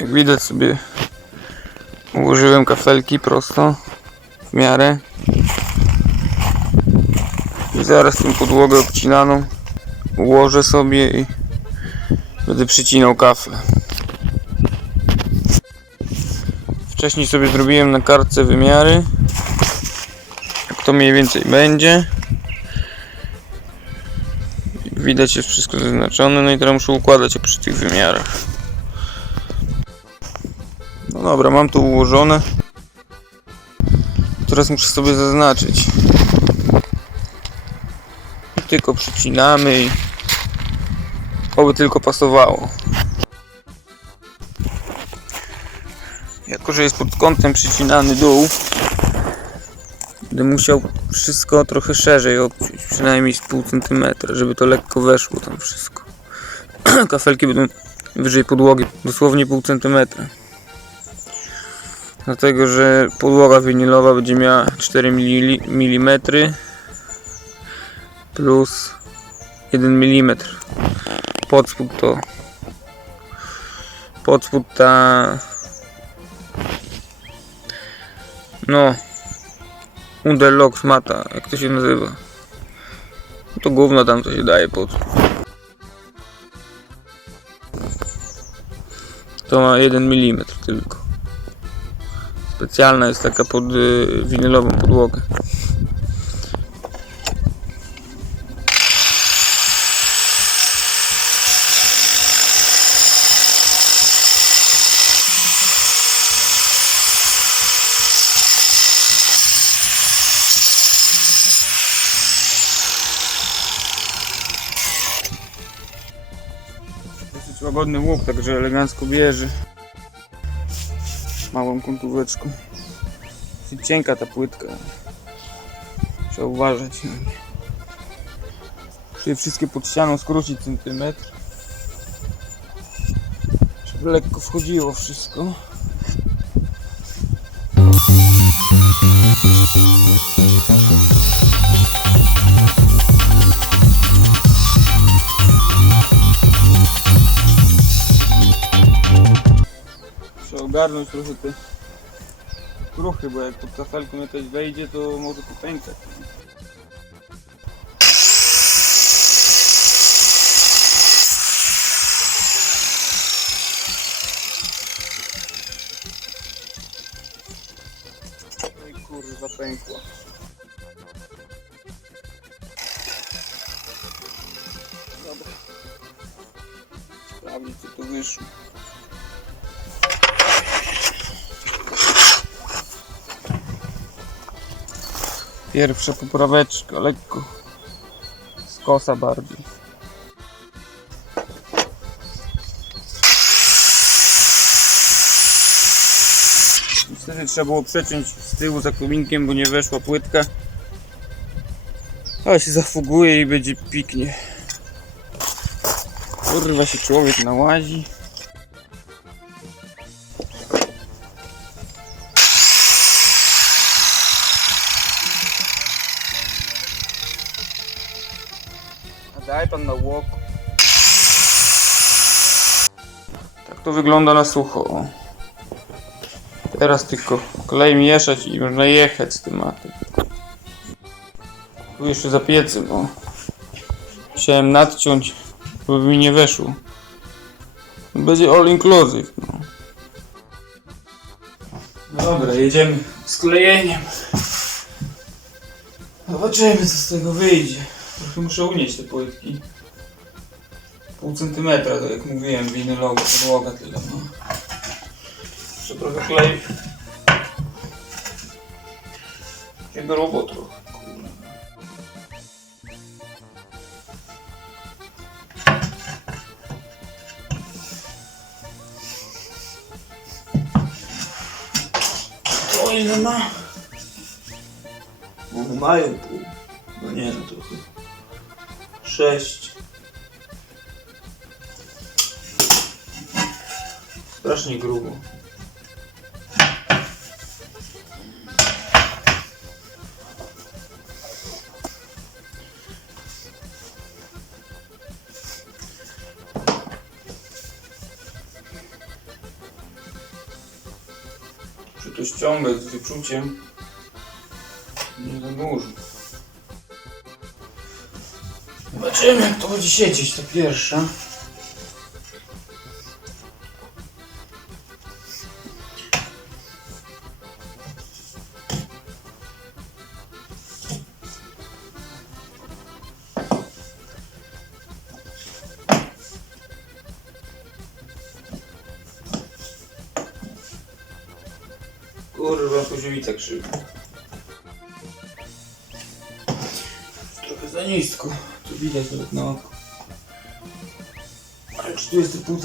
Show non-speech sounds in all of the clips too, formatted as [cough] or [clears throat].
Jak widać sobie ułożyłem kafelki prosto w miarę. I zaraz tą podłogę obcinaną ułożę sobie i będę przycinał kafle. Wcześniej sobie zrobiłem na kartce wymiary. Jak to mniej więcej będzie. Widać jest wszystko zaznaczone. No i teraz muszę układać przy tych wymiarach dobra, mam to ułożone teraz muszę sobie zaznaczyć tylko przycinamy i oby tylko pasowało jako, że jest pod kątem przycinany dół będę musiał wszystko trochę szerzej obciąć, przynajmniej z pół centymetra, żeby to lekko weszło tam wszystko. [clears throat] Kafelki będą wyżej podłogi, dosłownie pół centymetra. Dlatego, że podłoga winylowa będzie miała 4 mm plus 1 mm. Pod spód to pod spód ta no Underlocks mata, jak to się nazywa. No to gówno tam to się daje pod. To ma 1 mm tylko. Specjalna jest taka pod y, winylową podłogę. Dosyć łagodny łuk, także elegancko bierze. Małą kontóweczką. Dosyć cienka ta płytka. Trzeba uważać na nie. Muszę wszystkie pod ścianą skrócić centymetr. Żeby lekko wchodziło wszystko. Ogarnąć trochę te kruchy, bo jak pod kafelką jakaś wejdzie, to może popękać. Oj kurwa pękła. Dobra. Sprawdzić co tu wyszło. Pierwsza popraweczka, lekko skosa bardziej. Niestety trzeba było przeciąć z tyłu za kominkiem, bo nie weszła płytka. Ale się zafuguje i będzie piknie. Kurwa się człowiek nałazi. Pan na łok. Tak to wygląda na sucho. Teraz tylko klej mieszać i można jechać z tematem. Tu jeszcze za piecem, o. Chciałem nadciąć, żeby mi nie weszło. Będzie all inclusive, no. No Dobra, jedziemy z klejeniem. Zobaczymy co z tego wyjdzie. Muszę unieść te płytki. Pół centymetra, tak jak mówiłem, winylowa podłoga tyle, no. Jeszcze trochę klej. Takie grubo trochę, kurde. O ile ma? One mają pół. No nie no trochę. Sześć. Strasznie grubo. to ściągać z wyczuciem. Nie za dużo. Zobaczymy jak to będzie siedzieć, to pierwsza. Kurwa, poziomica krzywa. Trochę za nisko. Tu widać nawet na oko. Ale czy tu jest te pół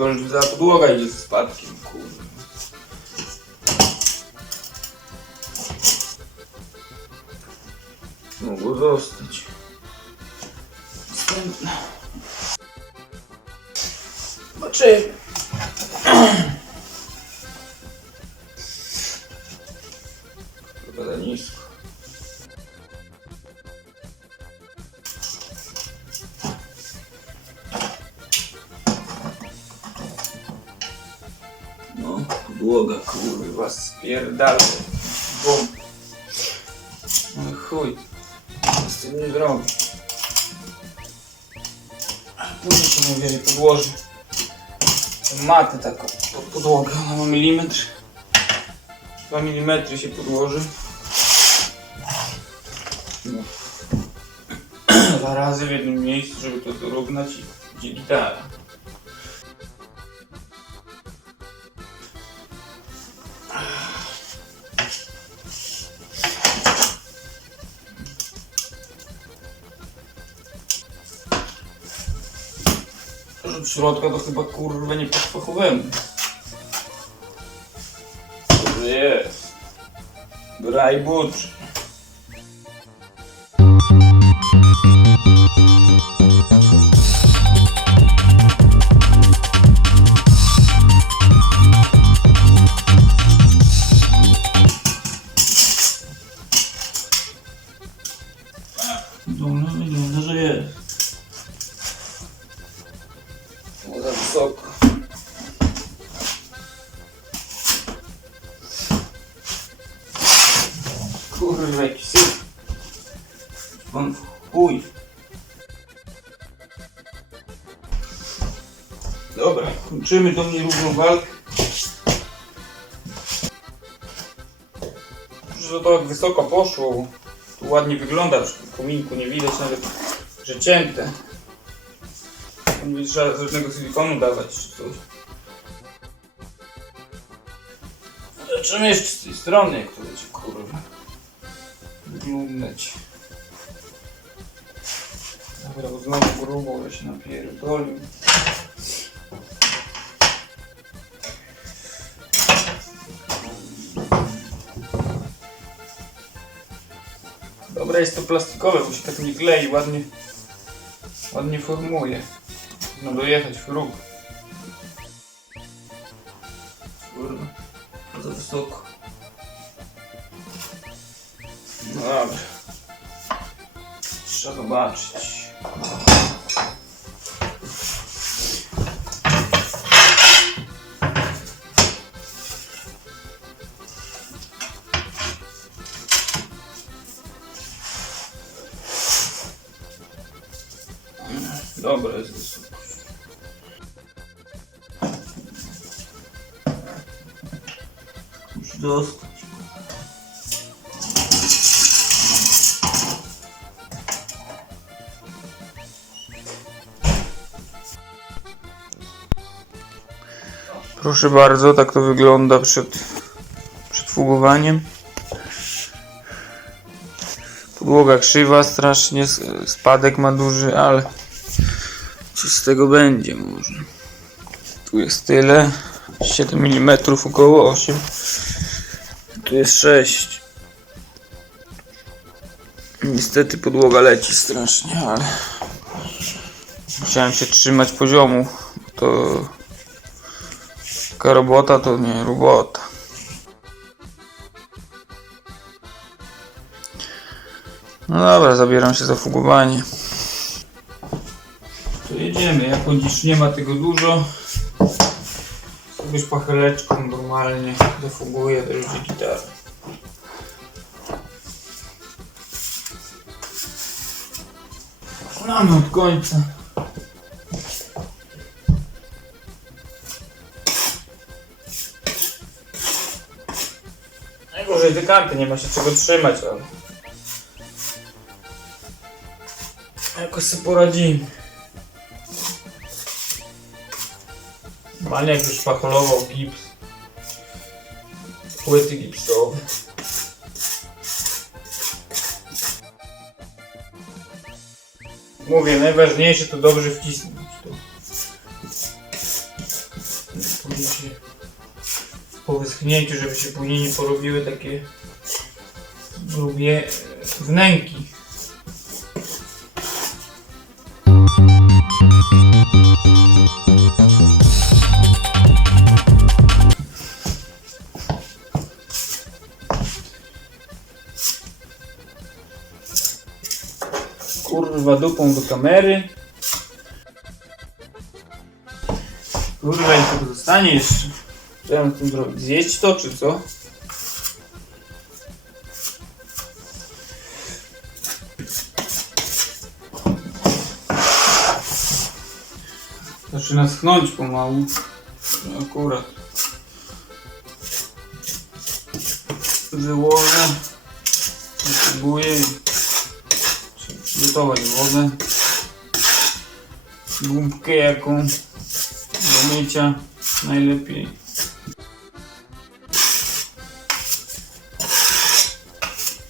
Najgorzej, że za podłoga idzie ze spadkiem, No, podłoga, kurwa, spierdalę. Bum. No i chuj. Co z tym nie zrobię. Później się najwyżej podłoży. Tę matę taką pod podłogę. Ona ma milimetr. 2 mm się podłoży. No. Dwa razy w jednym miejscu, żeby to dorównać i środka to chyba kurwa nie po fachowemu. Co to jest? Graj bucz. Kurwa, jaki syf. On w chuj. Dobra, kończymy tą nierówną walkę. Że to tak wysoko poszło. Tu ładnie wygląda przy tym kominku, nie widać nawet, że cięte. Nie trzeba żadnego silikonu dawać czy coś. Zobaczymy jeszcze z tej strony. Wyglądać. Dobra, bo znowu grubo, ale się napierdolił. Dobra, jest to plastikowe, bo się tak nie klei, ładnie, ładnie formuje. No dojechać w róg. Kurwa, za wysoko. No dobra. Trzeba zobaczyć. Dobra, jest wysokość. Muszę dostać. Proszę bardzo, tak to wygląda przed, przed fugowaniem. Podłoga krzywa strasznie, spadek ma duży, ale coś z tego będzie może. Tu jest tyle, 7 mm około 8. Tu jest 6. Niestety podłoga leci strasznie, ale musiałem się trzymać poziomu, to taka robota to nie robota. No dobra, zabieram się za fugowanie. To jedziemy, jak chodzisz nie ma tego dużo. Sobie szpacheleczką normalnie zafuguję też gitarę. Mamy od końca. Karty, nie ma się czego trzymać, ale... Jakoś sobie poradzimy. Maniak już pacholował gips. Płyty gipsowe. Mówię, najważniejsze to dobrze wcisnąć po wyschnięciu, żeby się później nie porobiły takie grubie wnęki. Kurwa dupą do kamery. Kurwa to zostanie jeszcze. Co ja mam z tym zrobić? Zjeść to czy co? Zaczyna schnąć pomału. No Akurat. Wyłożę. Trzeba przygotować wodę. Gumkę jaką do mycia najlepiej.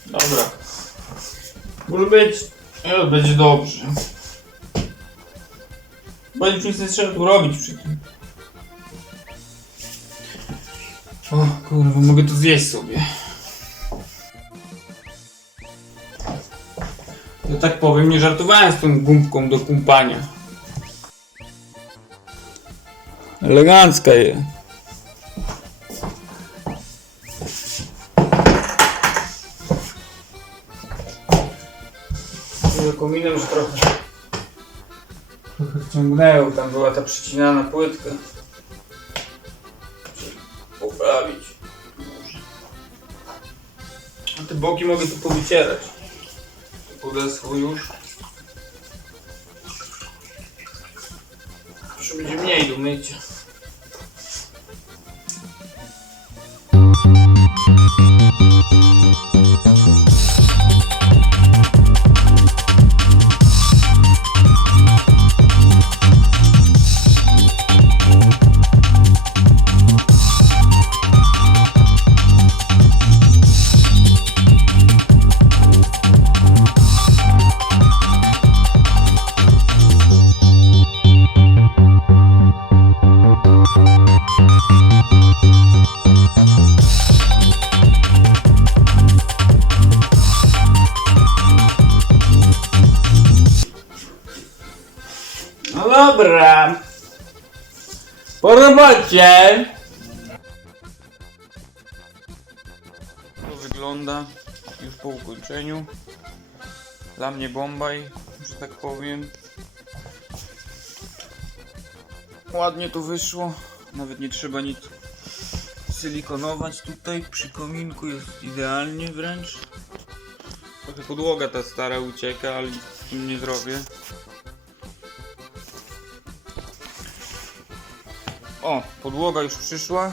Dobra. Może być. Ale będzie dobrze. Bo nic nie trzeba tu robić przy tym. O kurwa, mogę to zjeść sobie. Ja tak powiem, nie żartowałem z tą gumką do kumpania. Elegancka jest. Trochę wciągnęło, tam była ta przycinana płytka. Poprawić. A te boki mogę tu powycierać. Podeschło już. Jeszcze będzie mniej do mycia. Robocie. To wygląda. już po ukończeniu. Dla mnie bombaj, że tak powiem. Ładnie to wyszło. Nawet nie trzeba nic silikonować tutaj. Przy kominku jest idealnie wręcz. Trochę podłoga ta stara ucieka, ale nic z tym nie zrobię. O, podłoga już przyszła.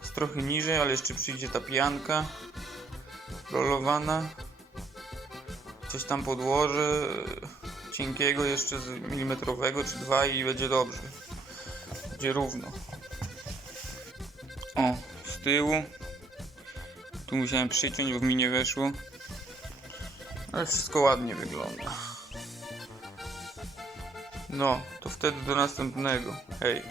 Jest trochę niżej, ale jeszcze przyjdzie ta pianka rolowana. Coś tam podłożę cienkiego jeszcze z milimetrowego czy dwa i będzie dobrze. Będzie równo. O, z tyłu. Tu musiałem przyciąć, bo mi nie weszło. Ale wszystko ładnie wygląda. No, to wtedy do następnego. Hej.